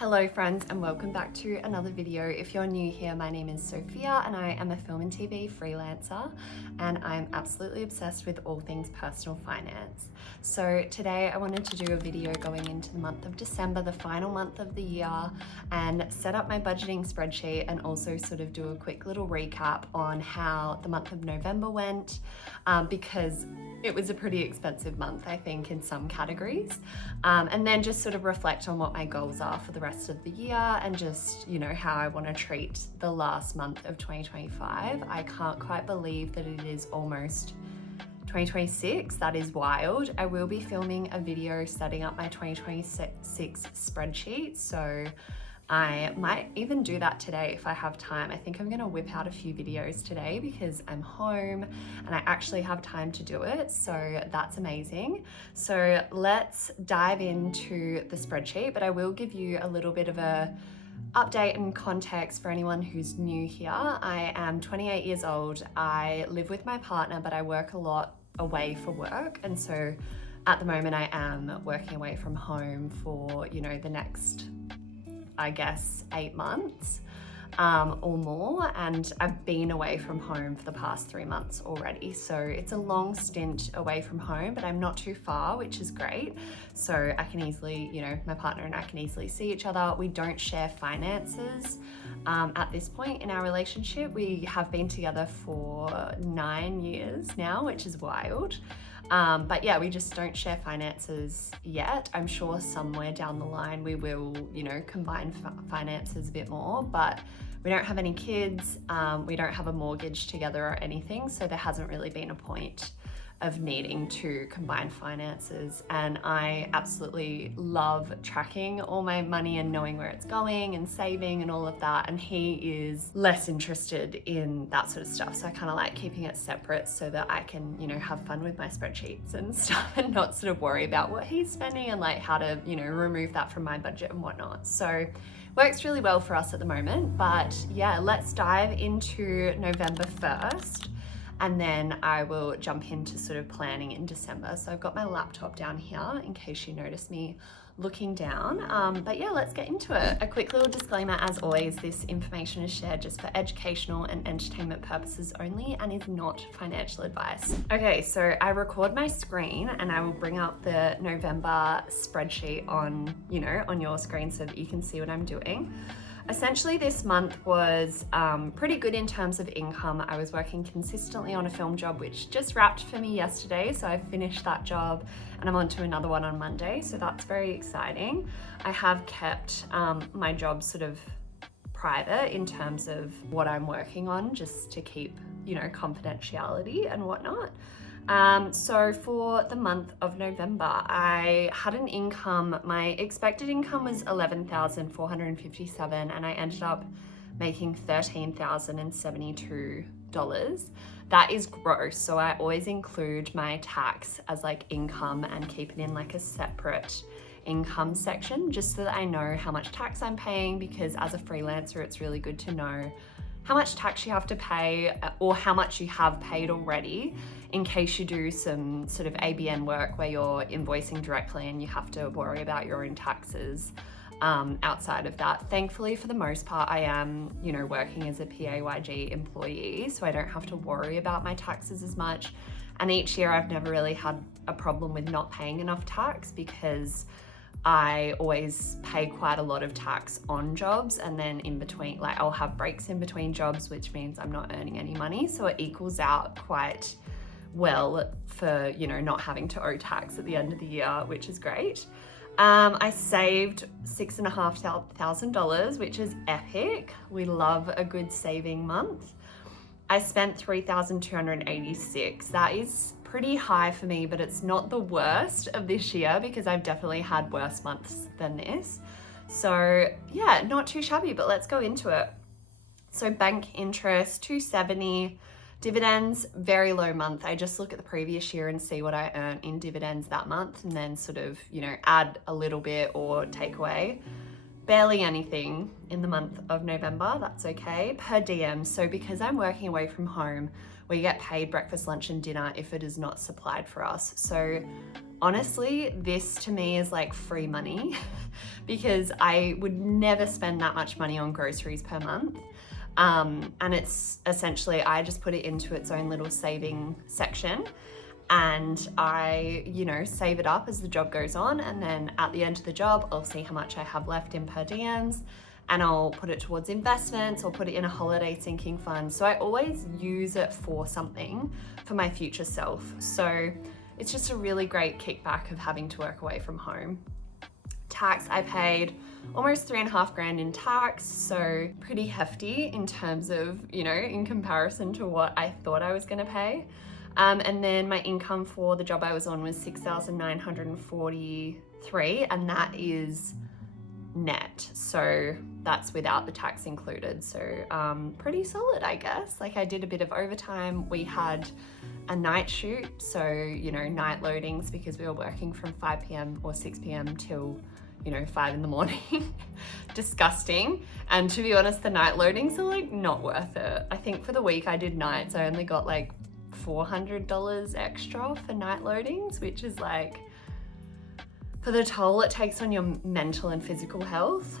Hello friends, and welcome back to another video. If you're new here, my name is Sophia and I am a film and TV freelancer, and I'm absolutely obsessed with all things personal finance. So today I wanted to do a video going into the month of December, the final month of the year, and set up my budgeting spreadsheet and also sort of do a quick little recap on how the month of November went, because it was a pretty expensive month, I think, in some categories. And then just sort of reflect on what my goals are for the rest of the year and just, how I want to treat the last month of 2025. I can't quite believe that it is almost 2026. That is wild. I will be filming a video setting up my 2026 spreadsheet. So I might even do that today if I have time. I think I'm gonna whip out a few videos today because I'm home and I actually have time to do it. So that's amazing. So let's dive into the spreadsheet, but I will give you a little bit of a update and context for anyone who's new here. I am 28 years old. I live with my partner, but I work a lot away for work. And so at the moment I am working away from home for, the next 8 months or more, and I've been away from home for the past 3 months already. So it's a long stint away from home, but I'm not too far, which is great. So I can easily, my partner and I can easily see each other. We don't share finances at this point in our relationship. We have been together for 9 years now, which is wild. But yeah, we just don't share finances yet. I'm sure somewhere down the line we will, combine finances a bit more, but we don't have any kids. We don't have a mortgage together or anything. So there hasn't really been a point of needing to combine finances. And I absolutely love tracking all my money and knowing where it's going and saving and all of that. And he is less interested in that sort of stuff. So I kind of like keeping it separate so that I can, have fun with my spreadsheets and stuff and not sort of worry about what he's spending and like how to, remove that from my budget and whatnot. So works really well for us at the moment. But yeah, let's dive into November 1st. And then I will jump into sort of planning in December. So I've got my laptop down here in case you notice me looking down. But yeah, let's get into it. A quick little disclaimer, as always, this information is shared just for educational and entertainment purposes only and is not financial advice. Okay, so I record my screen and I will bring up the November spreadsheet on, on your screen so that you can see what I'm doing. Essentially, this month was pretty good in terms of income. I was working consistently on a film job, which just wrapped for me yesterday. So I finished that job and I'm on to another one on Monday. So that's very exciting. I have kept my job sort of private in terms of what I'm working on, just to keep, confidentiality and whatnot. So for the month of November, I had an income, my expected income was $11,457 and I ended up making $13,072. That is gross. So I always include my tax as like income and keep it in like a separate income section just so that I know how much tax I'm paying, because as a freelancer, it's really good to know how much tax you have to pay or how much you have paid already, in case you do some sort of ABN work where you're invoicing directly and you have to worry about your own taxes outside of that. Thankfully, for the most part, I am, working as a PAYG employee, so I don't have to worry about my taxes as much. And each year I've never really had a problem with not paying enough tax, because I always pay quite a lot of tax on jobs, and then in between, like I'll have breaks in between jobs, which means I'm not earning any money. So it equals out quite well for, not having to owe tax at the end of the year, which is great. I saved $6,500, which is epic. We love a good saving month. I spent $3,286. That is pretty high for me, but it's not the worst of this year because I've definitely had worse months than this. So yeah, not too shabby, but let's go into it. So bank interest, $270. Dividends, very low month. I just look at the previous year and see what I earned in dividends that month and then sort of, add a little bit or take away. Barely anything in the month of November, that's okay. Per diem, so because I'm working away from home, we get paid breakfast, lunch and dinner if it is not supplied for us. So honestly, this to me is like free money because I would never spend that much money on groceries per month. And it's essentially, I just put it into its own little saving section, and I, save it up as the job goes on. And then at the end of the job, I'll see how much I have left in per diems, and I'll put it towards investments or put it in a holiday sinking fund. So I always use it for something for my future self. So it's just a really great kickback of having to work away from home. Tax, I paid almost $3,500 in tax, so pretty hefty in terms of, in comparison to what I thought I was gonna pay. And then my income for the job I was on was $6,943, and that is net. So that's without the tax included. So pretty solid, I guess. Like, I did a bit of overtime. We had a night shoot, so, night loadings, because we were working from 5 p.m. or 6 p.m. till 5 in the morning. Disgusting. And to be honest, the night loadings are like not worth it. I think for the week I did nights, I only got like $400 extra for night loadings, which is like, for the toll it takes on your mental and physical health,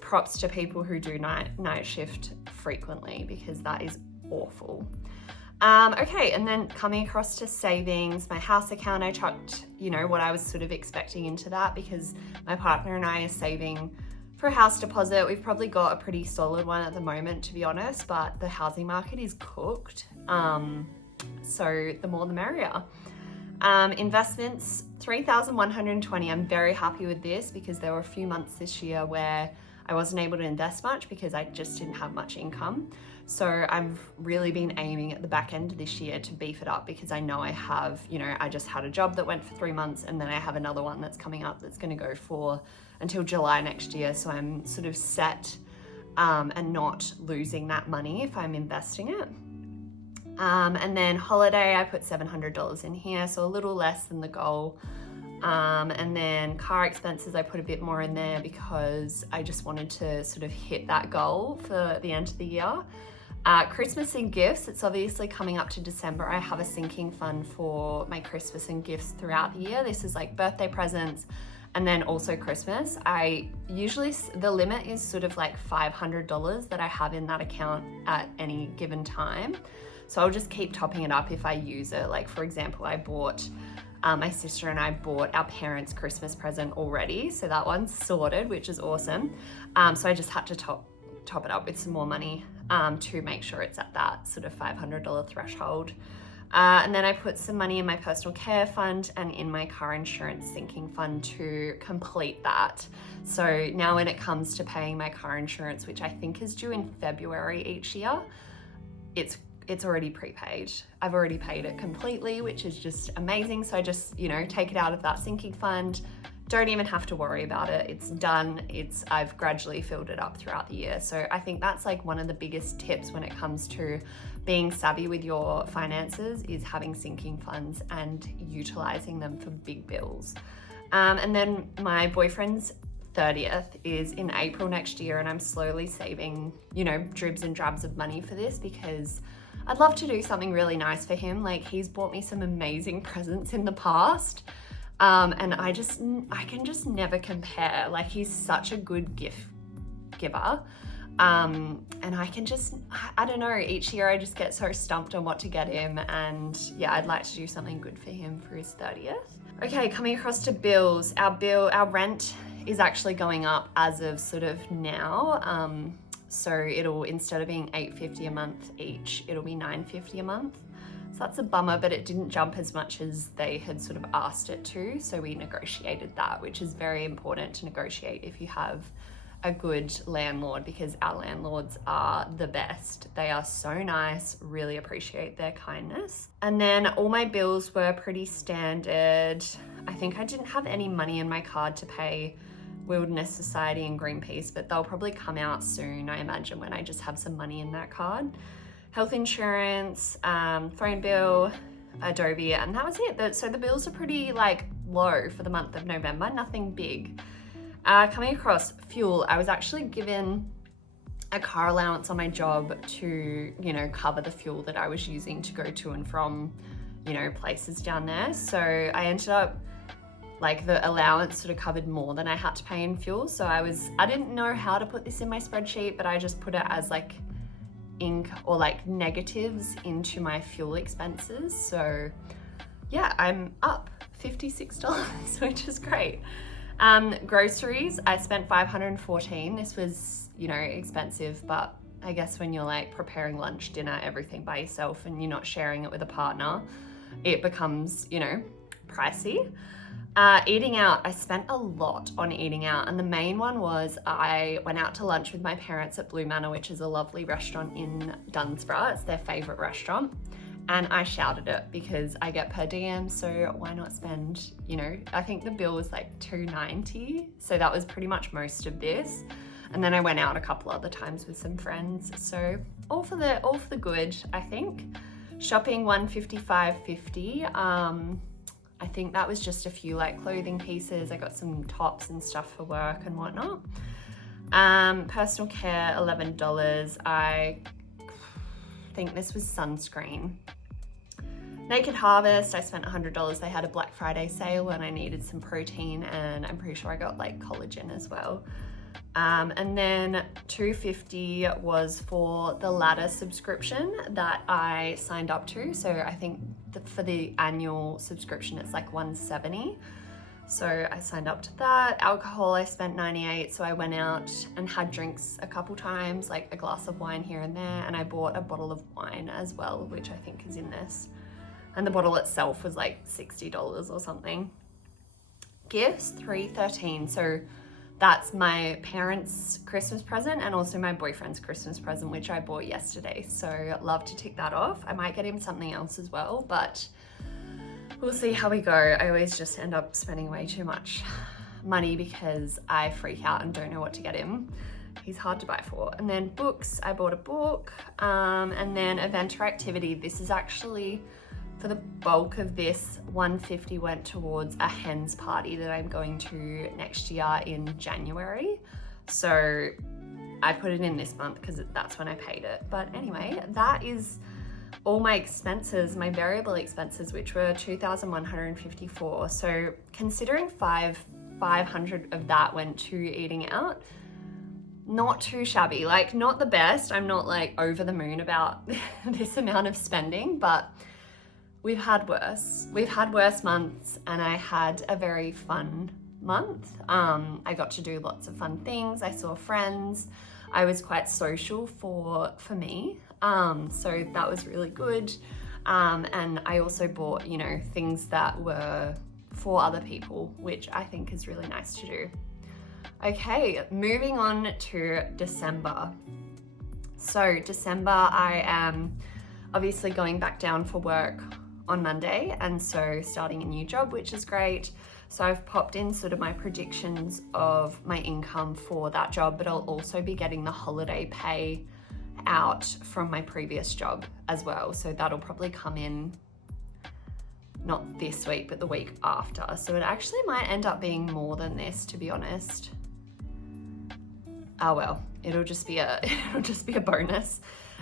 props to people who do night shift frequently, because that is awful. Okay, and then coming across to savings, my house account, I chucked, what I was sort of expecting into that, because my partner and I are saving for a house deposit. We've probably got a pretty solid one at the moment, to be honest, but the housing market is cooked. So the more the merrier. Investments, $3,120. I'm very happy with this, because there were a few months this year where I wasn't able to invest much because I just didn't have much income. So I've really been aiming at the back end of this year to beef it up, because I know I have, I just had a job that went for 3 months, and then I have another one that's coming up that's going to go for until July next year. So I'm sort of set and not losing that money if I'm investing it. And then holiday, I put $700 in here, so a little less than the goal. And then car expenses, I put a bit more in there because I just wanted to sort of hit that goal for the end of the year. Christmas and gifts, it's obviously coming up to December. I have a sinking fund for my Christmas and gifts throughout the year. This is like birthday presents and then also Christmas. The limit is sort of like $500 that I have in that account at any given time. So I'll just keep topping it up if I use it. Like, for example, my sister and I bought our parents' Christmas present already. So that one's sorted, which is awesome. So I just had to top it up with some more money to make sure it's at that sort of $500 threshold. And then I put some money in my personal care fund and in my car insurance sinking fund to complete that. So now when it comes to paying my car insurance, which I think is due in February each year, it's already prepaid. I've already paid it completely, which is just amazing. So I just, take it out of that sinking fund. Don't even have to worry about it. It's done. I've gradually filled it up throughout the year. So I think that's like one of the biggest tips when it comes to being savvy with your finances, is having sinking funds and utilizing them for big bills. And then my boyfriend's 30th is in April next year, and I'm slowly saving, dribs and drabs of money for this, because I'd love to do something really nice for him. Like, he's bought me some amazing presents in the past. And I can just never compare. Like, he's such a good gift giver. And I don't know, each year I just get so stumped on what to get him. And yeah, I'd like to do something good for him for his 30th. Okay, coming across to bills. Our rent is actually going up as of sort of now. So it'll, instead of being $850 a month each, it'll be $950 a month. So that's a bummer, but it didn't jump as much as they had sort of asked it to. So we negotiated that, which is very important to negotiate if you have a good landlord, because our landlords are the best. They are so nice, really appreciate their kindness. And then all my bills were pretty standard. I think I didn't have any money in my card to pay Wilderness Society and Greenpeace, but they'll probably come out soon, I imagine, when I just have some money in that card. Health insurance, phone bill, Adobe, and that was it. So the bills are pretty low for the month of November, nothing big. Coming across fuel, I was actually given a car allowance on my job to, cover the fuel that I was using to go to and from, you know, places down there. So I ended up, like, the allowance sort of covered more than I had to pay in fuel. So I didn't know how to put this in my spreadsheet, but I just put it as like or like negatives into my fuel expenses. So yeah, I'm up $56, which is great. Groceries, I spent $514. This was, you know, expensive, but I guess when you're like preparing lunch, dinner, everything by yourself and you're not sharing it with a partner, it becomes, you know, pricey. Eating out, I spent a lot on eating out, and the main one was I went out to lunch with my parents at Blue Manor, which is a lovely restaurant in Dunsborough. It's their favourite restaurant, and I shouted it because I get per diem, so why not spend, you know, I think the bill was like $290, so that was pretty much most of this. And then I went out a couple other times with some friends, so all for the good, I think. Shopping, $155.50. I think that was just a few like clothing pieces. I got some tops and stuff for work and whatnot. Personal care, $11. I think this was sunscreen. Naked Harvest, I spent $100. They had a Black Friday sale and I needed some protein, and I'm pretty sure I got like collagen as well. And then $250 was for the ladder subscription that I signed up to. So I think for the annual subscription, it's like $170. So I signed up to that. Alcohol, I spent $98. So I went out and had drinks a couple times, like a glass of wine here and there. And I bought a bottle of wine as well, which I think is in this. And the bottle itself was like $60 or something. Gifts, $313. So that's my parents' Christmas present and also my boyfriend's Christmas present, which I bought yesterday. So love to tick that off. I might get him something else as well, but we'll see how we go. I always just end up spending way too much money because I freak out and don't know what to get him. He's hard to buy for. And then books, I bought a book. And then event or activity. This is actually, for the bulk of this, $150 went towards a hens party that I'm going to next year in January. So I put it in this month because that's when I paid it. But anyway, that is all my expenses, my variable expenses, which were $2,154. So considering $500 of that went to eating out, not too shabby, like not the best. I'm not like over the moon about this amount of spending, but we've had worse. We've had worse months, and I had a very fun month. I got to do lots of fun things. I saw friends. I was quite social for me. So that was really good. And I also bought, you know, things that were for other people, which I think is really nice to do. Okay, moving on to December. So December, I am obviously going back down for work on Monday, and so starting a new job, which is great. So I've popped in sort of my predictions of my income for that job, but I'll also be getting the holiday pay out from my previous job as well. So that'll probably come in not this week, but the week after. So it actually might end up being more than this, to be honest. Oh well, it'll just be a bonus.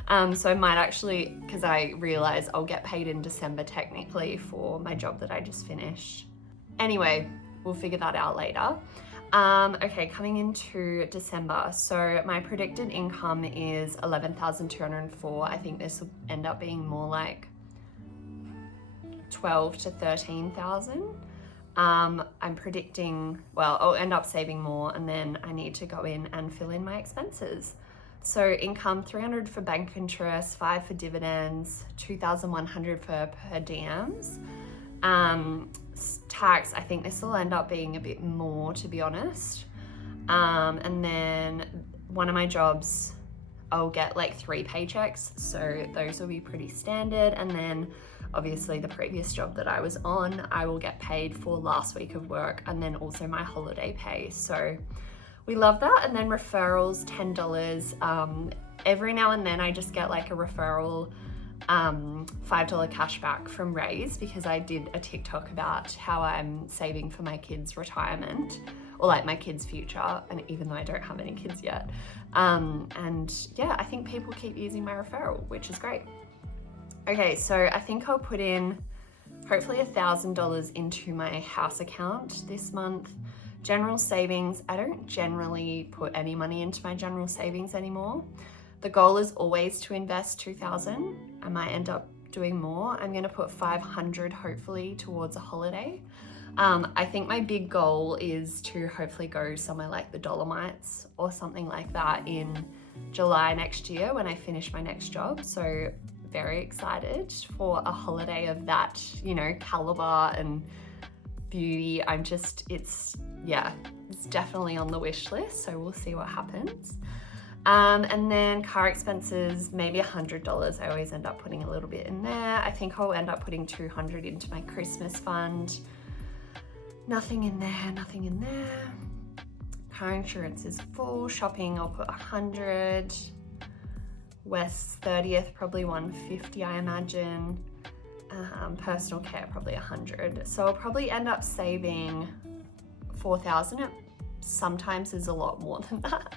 So I might actually, because I realize I'll get paid in December technically for my job that I just finished. Anyway, we'll figure that out later. Okay, coming into December. So my predicted income is $11,204. I think this will end up being more like $12,000 to $13,000. I'm predicting, well, I'll end up saving more, and then I need to go in and fill in my expenses. So income, $300 for bank interest, $5 for dividends, $2,100 for per diems. Tax, I think this will end up being a bit more, to be honest. And then one of my jobs, I'll get like 3 paychecks, so those will be pretty standard. And then obviously the previous job that I was on, I will get paid for last week of work and then also my holiday pay. So we love that. And then referrals, $10. Every now and then I just get like a referral $5 cash back from Raiz, because I did a TikTok about how I'm saving for my kids' retirement, or like my kids' future, and even though I don't have any kids yet. And yeah, I think people keep using my referral, which is great. Okay, so I think I'll put in hopefully $1,000 into my house account this month. General savings, I don't generally put any money into my general savings anymore. The goal is always to invest $2,000. I might end up doing more. I'm gonna put $500 hopefully towards a holiday. I think my big goal is to hopefully go somewhere like the Dolomites or something like that in July next year when I finish my next job. So very excited for a holiday of that, you know, caliber and beauty. It's definitely on the wish list. So we'll see what happens. And then car expenses, maybe $100. I always end up putting a little bit in there. I think I'll end up putting $200 into my Christmas fund. Nothing in there, nothing in there. Car insurance is full. Shopping, I'll put $100. West's 30th, probably $150, I imagine. Personal care, probably $100. So I'll probably end up saving $4,000. It sometimes is a lot more than that,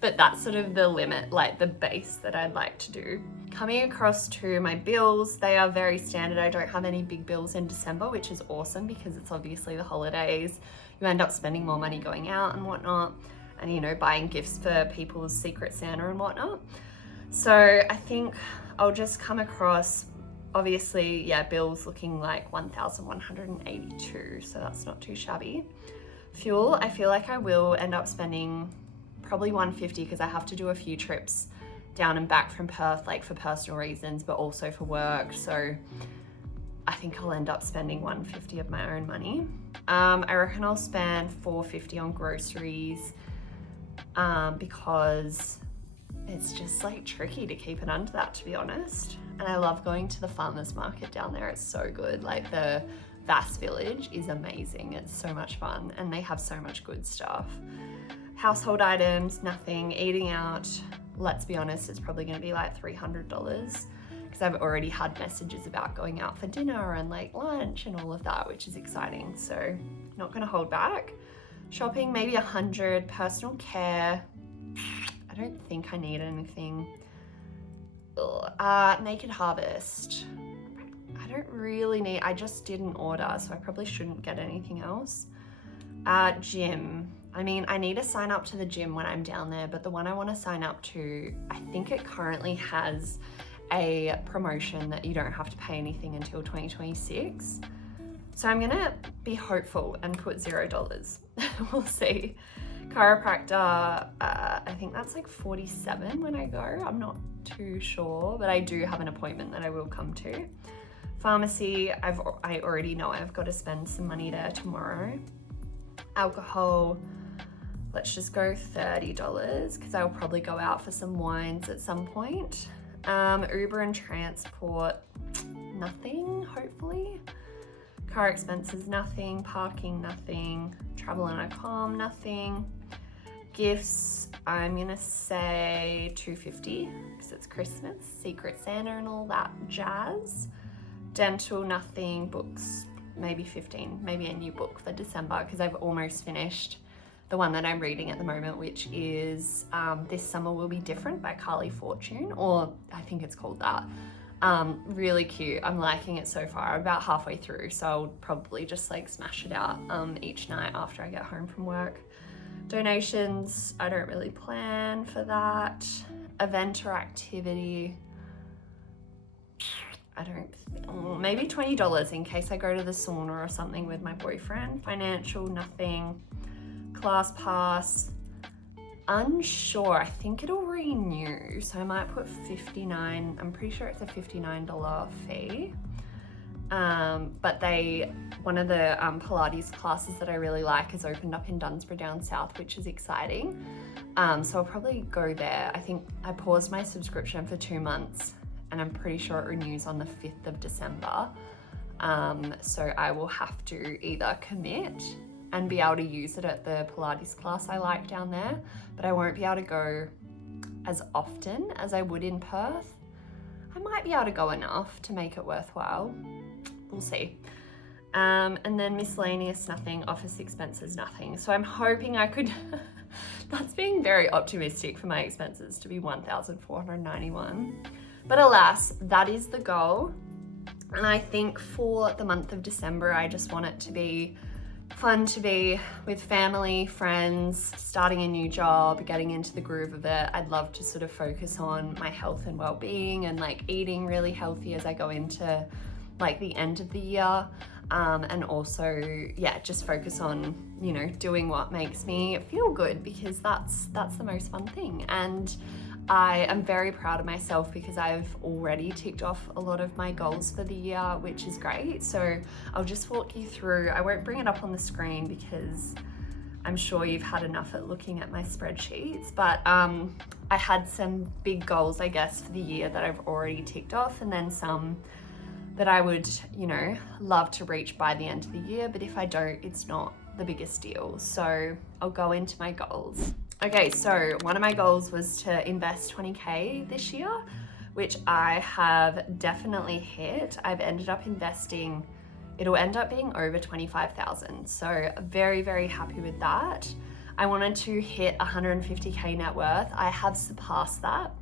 but that's sort of the limit, like the base that I'd like to do. Coming across to my bills, they are very standard. I don't have any big bills in December, which is awesome because it's obviously the holidays. You end up spending more money going out and whatnot, and you know, buying gifts for people's Secret Santa and whatnot. So I think I'll just come across, obviously, yeah, bills looking like $1,182, so that's not too shabby. Fuel, I feel like I will end up spending probably $150 because I have to do a few trips down and back from Perth, like for personal reasons, but also for work. So I think I'll end up spending $150 of my own money. I reckon I'll spend $450 on groceries because it's just like tricky to keep it under that, to be honest. And I love going to the farmers market down there. It's so good. Like the Vass Village is amazing. It's so much fun and they have so much good stuff. Household items, nothing. Eating out, let's be honest, it's probably going to be like $300 because I've already had messages about going out for dinner and like lunch and all of that, which is exciting. So not going to hold back. Shopping, maybe $100. Personal care, I don't think I need anything. Naked Harvest, I don't really need, I just didn't order, so I probably shouldn't get anything else. Gym, I mean, I need to sign up to the gym when I'm down there, but the one I want to sign up to, I think it currently has a promotion that you don't have to pay anything until 2026. So I'm gonna be hopeful and put $0. We'll see. Chiropractor, I think that's like $47 when I go. I'm not too sure, but I do have an appointment that I will come to. Pharmacy, I already know I've got to spend some money there tomorrow. Alcohol, let's just go $30 because I'll probably go out for some wines at some point. Uber and transport, nothing, hopefully. Car expenses, nothing. Parking, nothing. Travel and accom, nothing. Gifts, I'm gonna say $250 because it's Christmas, Secret Santa and all that jazz. Dental, nothing. Books, maybe $15, maybe a new book for December because I've almost finished the one that I'm reading at the moment, which is This Summer Will Be Different by Carly Fortune, or I think it's called that. Really cute. I'm liking it so far. I'm about halfway through, so I'll probably just like smash it out each night after I get home from work. Donations, I don't really plan for that. Event or activity, I don't, maybe $20 in case I go to the sauna or something with my boyfriend. Financial, nothing. Class pass, unsure. I think it'll renew, so I might put $59. I'm pretty sure it's a $59 fee. But one of the Pilates classes that I really like has opened up in Dunsborough down south, which is exciting. So I'll probably go there. I think I paused my subscription for 2 months and I'm pretty sure it renews on the 5th of December. So I will have to either commit and be able to use it at the Pilates class I like down there, but I won't be able to go as often as I would in Perth. I might be able to go enough to make it worthwhile. We'll see. And then miscellaneous, nothing. Office expenses, nothing. So I'm hoping I could, that's being very optimistic for my expenses to be $1,491. But alas, that is the goal. And I think for the month of December, I just want it to be fun to be with family, friends, starting a new job, getting into the groove of it. I'd love to sort of focus on my health and well-being and like eating really healthy as I go into like the end of the year. And also, yeah, just focus on, you know, doing what makes me feel good, because that's the most fun thing. And I am very proud of myself because I've already ticked off a lot of my goals for the year, which is great. So I'll just walk you through. I won't bring it up on the screen because I'm sure you've had enough at looking at my spreadsheets, but I had some big goals, I guess, for the year that I've already ticked off, and then some that I would, you know, love to reach by the end of the year. But if I don't, it's not the biggest deal. So I'll go into my goals. Okay, so one of my goals was to invest 20K this year, which I have definitely hit. I've ended up investing, it'll end up being over 25,000. So very, very happy with that. I wanted to hit 150K net worth. I have surpassed that.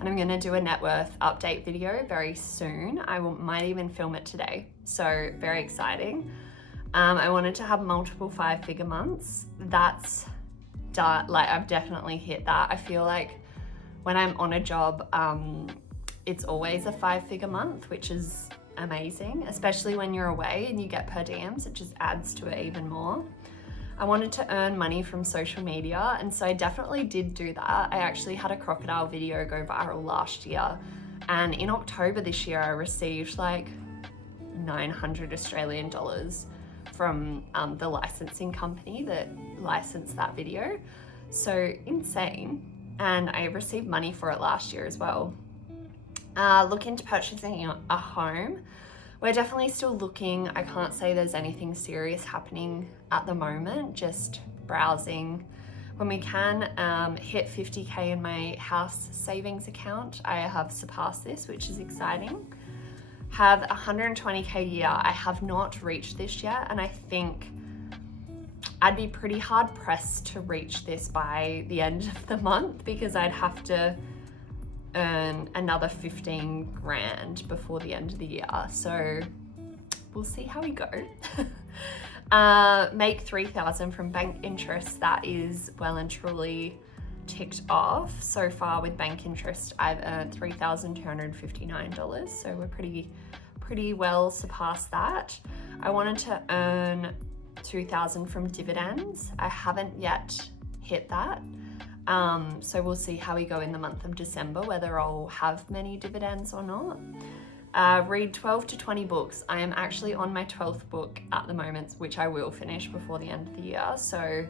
And I'm gonna do a net worth update video very soon. Might even film it today. So very exciting. I wanted to have multiple 5-figure months. That's done, like I've definitely hit that. I feel like when I'm on a job, it's always a 5-figure month, which is amazing, especially when you're away and you get per diems. It just adds to it even more. I wanted to earn money from social media, and so I definitely did do that. I actually had a crocodile video go viral last year, and in October this year I received like 900 Australian dollars from the licensing company that licensed that video. So insane. And I received money for it last year as well. Look into purchasing a home. We're definitely still looking. I can't say there's anything serious happening at the moment, just browsing. When we can hit 50K in my house savings account, I have surpassed this, which is exciting. Have 120K year. I have not reached this yet, and I think I'd be pretty hard pressed to reach this by the end of the month, because I'd have to earn another 15 grand before the end of the year. So we'll see how we go. Make 3,000 from bank interest. That is well and truly ticked off. So far with bank interest, I've earned $3,259. So we're pretty well surpassed that. I wanted to earn 2,000 from dividends. I haven't yet hit that. So we'll see how we go in the month of December, whether I'll have many dividends or not. Read 12 to 20 books. I am actually on my 12th book at the moment, which I will finish before the end of the year. So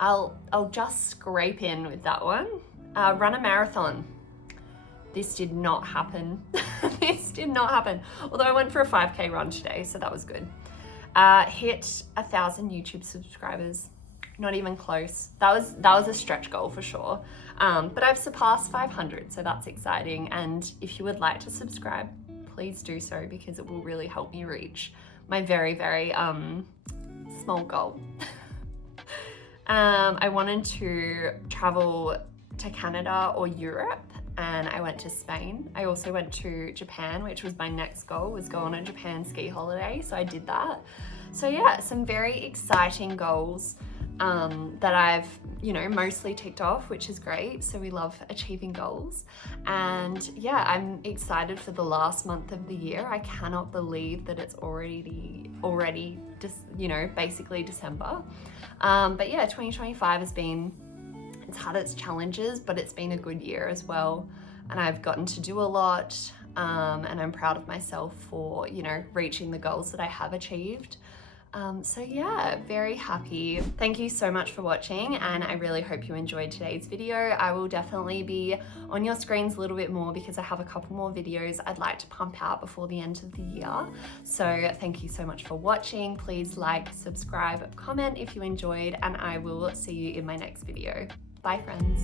I'll just scrape in with that one. Run a marathon. This did not happen. This did not happen. Although I went for a 5K run today, so that was good. Hit 1,000 YouTube subscribers. Not even close. That was a stretch goal for sure. But I've surpassed 500, so that's exciting. And if you would like to subscribe, please do so, because it will really help me reach my very, very small goal. I wanted to travel to Canada or Europe, and I went to Spain. I also went to Japan, which was my next goal, was go on a Japan ski holiday. So I did that. So yeah, some very exciting goals that I've, you know, mostly ticked off, which is great. So we love achieving goals. And yeah, I'm excited for the last month of the year. I cannot believe that it's already just, you know, basically December. But yeah, 2025 has been, it's had its challenges, but it's been a good year as well. And I've gotten to do a lot, and I'm proud of myself for, you know, reaching the goals that I have achieved. So yeah, very happy. Thank you so much for watching, and I really hope you enjoyed today's video. I will definitely be on your screens a little bit more because I have a couple more videos I'd like to pump out before the end of the year. So thank you so much for watching. Please like, subscribe, comment if you enjoyed, and I will see you in my next video. Bye friends.